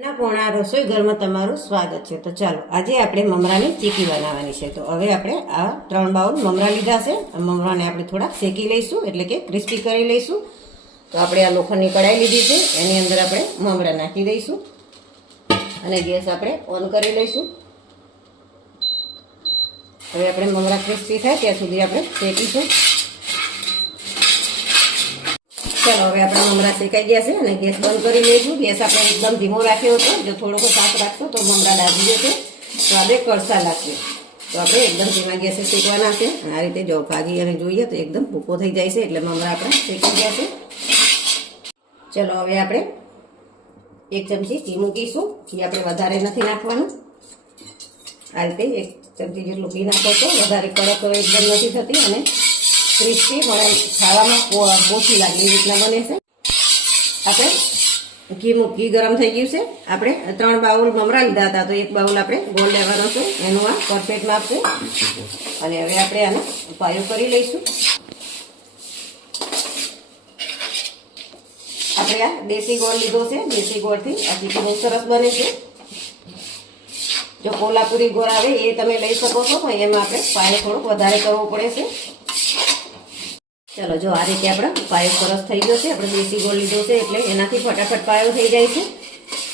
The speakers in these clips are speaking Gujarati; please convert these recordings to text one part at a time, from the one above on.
પૂર્ણા રસોઈ ઘરમાં તમારું સ્વાગત છે। તો ચાલો આજે આપણે મમરાની ચીકી બનાવવાની છે। તો હવે આપણે આ 3 બાઉલ મમરા લીધા છે। મમરાને આપણે થોડા શેકી લઈશું, એટલે કે ક્રિસ્પી કરી લઈશું। તો આપણે આ લોખંડની કડાઈ લીધી છે, એની અંદર આપણે મમરા નાખી દઈશું અને ગેસ આપણે ઓન કરી લઈશું। હવે આપણે મમરા ક્રિસ્પી થાય ત્યાં સુધી આપણે શેકીશું। ચાલો હવે આપણા મમરા શેકાઈ ગયા છે અને ગેસ બંધ કરી લઈશું। ગેસ આપણે એકદમ ધીમો રાખ્યો હતો, જો થોડોક સાફ રાખશો તો મમરા દાજી જશે, તો આપણે કડસા લાગશે। તો આપણે એકદમ ધીમા ગેસે શેકવાના છે। આ રીતે જો ભાગી અને જોઈએ તો એકદમ ભૂકો થઈ જાય છે, એટલે મમરા આપણા શેકી ગયા છે। ચલો હવે આપણે 1 ચમચી ઘી મૂકીશું। ઘી આપણે વધારે નથી નાખવાનું, આ રીતે 1 ચમચી જેટલું ઘી નાખો તો વધારે કડક એકદમ નથી થતી અને ક્રિસ્પી પણ ખાવામાં ઓછી લાગે એ રીતના બને છે। આપણે ઘી ગરમ થઈ ગયું છે। આપણે 3 બાઉલ મમરા લીધા હતા, તો 1 બાઉલ આપણે ગોળ લેવાનો છે, એનું આ પરફેક્ટ માપ છે। અને હવે આપણે આનો પાયો કરી લઈશું। આપણે આ દેશી ગોળ લીધો છે, દેશી ગોળથી આ ચીકી બહુ સરસ બને છે। જો કોલ્હાપુરી ગોળ આવે એ તમે લઈ શકો છો, પણ એમાં આપણે પાયો થોડોક વધારે કરવો પડે છે। ચલો જો આ રીતે આપણો પાયો સરસ થઈ ગયો છે। આપણે દેશી ગોળ લીધો છે એટલે એનાથી ફટાફટ પાયો થઈ જાય છે।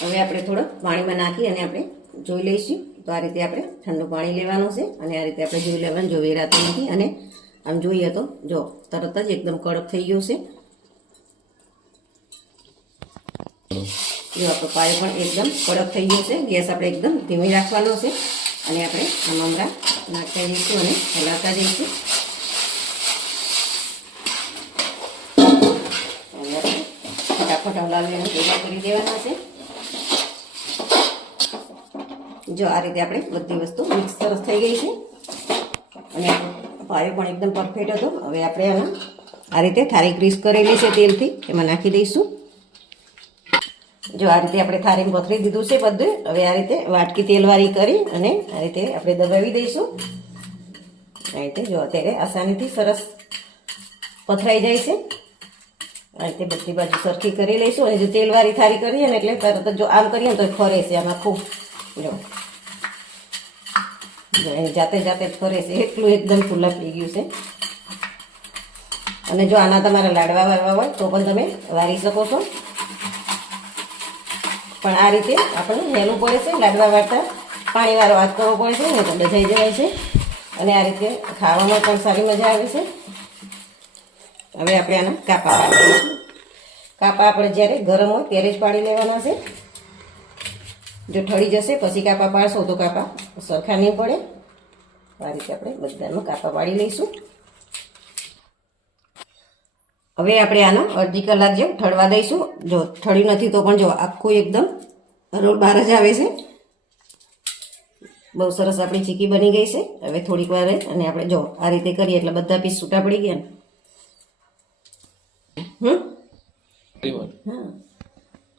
હવે આપણે થોડો પાણીમાં નાખી અને આપણે જોઈ લઈશું। તો આ રીતે આપણે ઠંડુ પાણી લેવાનું છે અને આ રીતે આપણે જોઈ લેવાનું, જો વેરાતું નથી। અને આમ જોઈએ તો જો તરત જ એકદમ કડક થઈ ગયું છે। જો આપણો પાયો પણ એકદમ કડક થઈ ગયો છે। ગેસ આપણે એકદમ ધીમી રાખવાનો છે અને આપણે આ મમરા નાખતા જઈશું અને હલાવતા જઈશું। ફટાફટ હલાવીને ભેગા કરી દેવાના છે। જો આ રીતે આપણે બધી વસ્તુ મિક્સ સરસ થઈ ગઈ છે અને પાયો પણ એકદમ પરફેક્ટ હતો। હવે આપણે આના આ રીતે થાળી ગ્રીસ કરેલી છે તેલથી, એમાં નાખી દઈશું। જો આ રીતે આપણે થાળીને પથરી દીધું છે બધું। હવે આ રીતે વાટકી તેલવાળી કરી અને આ રીતે આપણે દબાવી દઈશું। આ રીતે જો અત્યારે આસાનીથી સરસ પથરાઈ જાય છે। આ રીતે બધી બાજુ સરખી કરી લઈશું અને જો તેલવાળી થાળી કરીએ ને એટલે તરત જો આમ કરીએ ને તો ફરે છે આમાં ખૂબ, જો એની જાતે જાતે જ ફરે છે, એટલું એકદમ ખુલ્લા થઈ ગયું છે। અને જો આના તમારા લાડવા વાળવા હોય તો પણ તમે વારી શકો છો, પણ આ રીતે આપણે હેલું પડે છે। લાડવા વાળતા પાણીવાળો હાથ કરવો પડે છે ને તો ડજાઈ જાય છે અને આ રીતે ખાવામાં પણ સારી મજા આવે છે। હવે આપણે આના કાપા પાડી દઈશું। કાપા આપણે જ્યારે ગરમ હોય ત્યારે જ પાડી લેવાના છે। જો ઠરી જશે પછી કાપા પાડશો તો કાપા સરખા નહીં પડે। આ રીતે આપણે બધામાં કાપા પાડી લઈશું। હવે આપણે આનો અડધી કલાક જેવું ઠરવા દઈશું। જો ઠળ્યું નથી તો પણ જો આખું એકદમ રોલ બહાર જ આવે છે। બહુ સરસ આપણી ચીકી બની ગઈ છે। હવે થોડીક વાર અને આપણે જો આ રીતે કરીએ એટલે બધા પીસ છૂટા પડી ગયા ને। હા,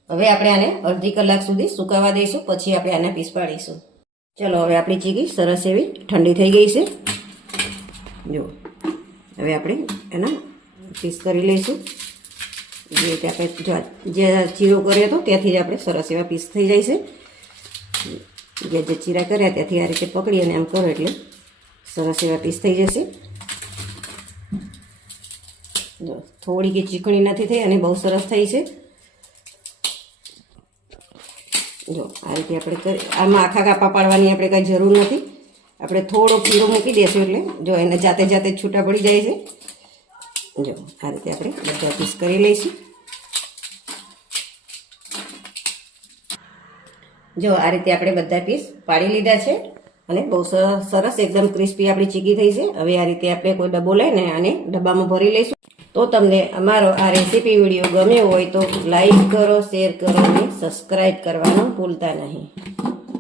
હવે આપણે આને અડધી કલાક સુધી સુકાવા દઈશું, પછી આપણે આને પીસ પાડીશું। ચલો હવે આપણી ચીકી સરસ એવી ઠંડી થઈ ગઈ છે। જો હવે આપણે એના પીસ કરી લઈશું। જે રીતે આપણે જો જે ચીરો કર્યો હતો ત્યાંથી જ આપણે સરસ એવા પીસ થઈ જાય છે। જે ચીરા કર્યા ત્યાંથી આ રીતે પકડી અને આમ કરો એટલે સરસ એવા પીસ થઈ જશે। જો થોડી ચીકણી નથી થઈ અને બહુ સરસ થઈ છે। જો આ રીતે આપણે આમાં આખા કાપા પાડવાની આપણે કાંઈ જરૂર નથી। આપણે થોડો ખીરો મૂકી દઈશું એટલે જો એને જાતે જાતે છૂટા પડી જાય છે। જો આ રીતે આપણે બધા પીસ કરી લઈશું। જો આ રીતે આપણે બધા પીસ પાડી લીધા છે અને બહુ સરસ એકદમ ક્રિસ્પી આપણી ચીકી થઈ છે। હવે આ રીતે આપણે કોઈ ડબ્બો લઈને આને ડબ્બામાં ભરી લઈશું। તો તમને અમારો આ રેસીપી વિડીયો ગમ્યો હોય તો લાઈક કરો, શેર કરો અને સબસ્ક્રાઈબ કરવાનું ભૂલતા નહીં।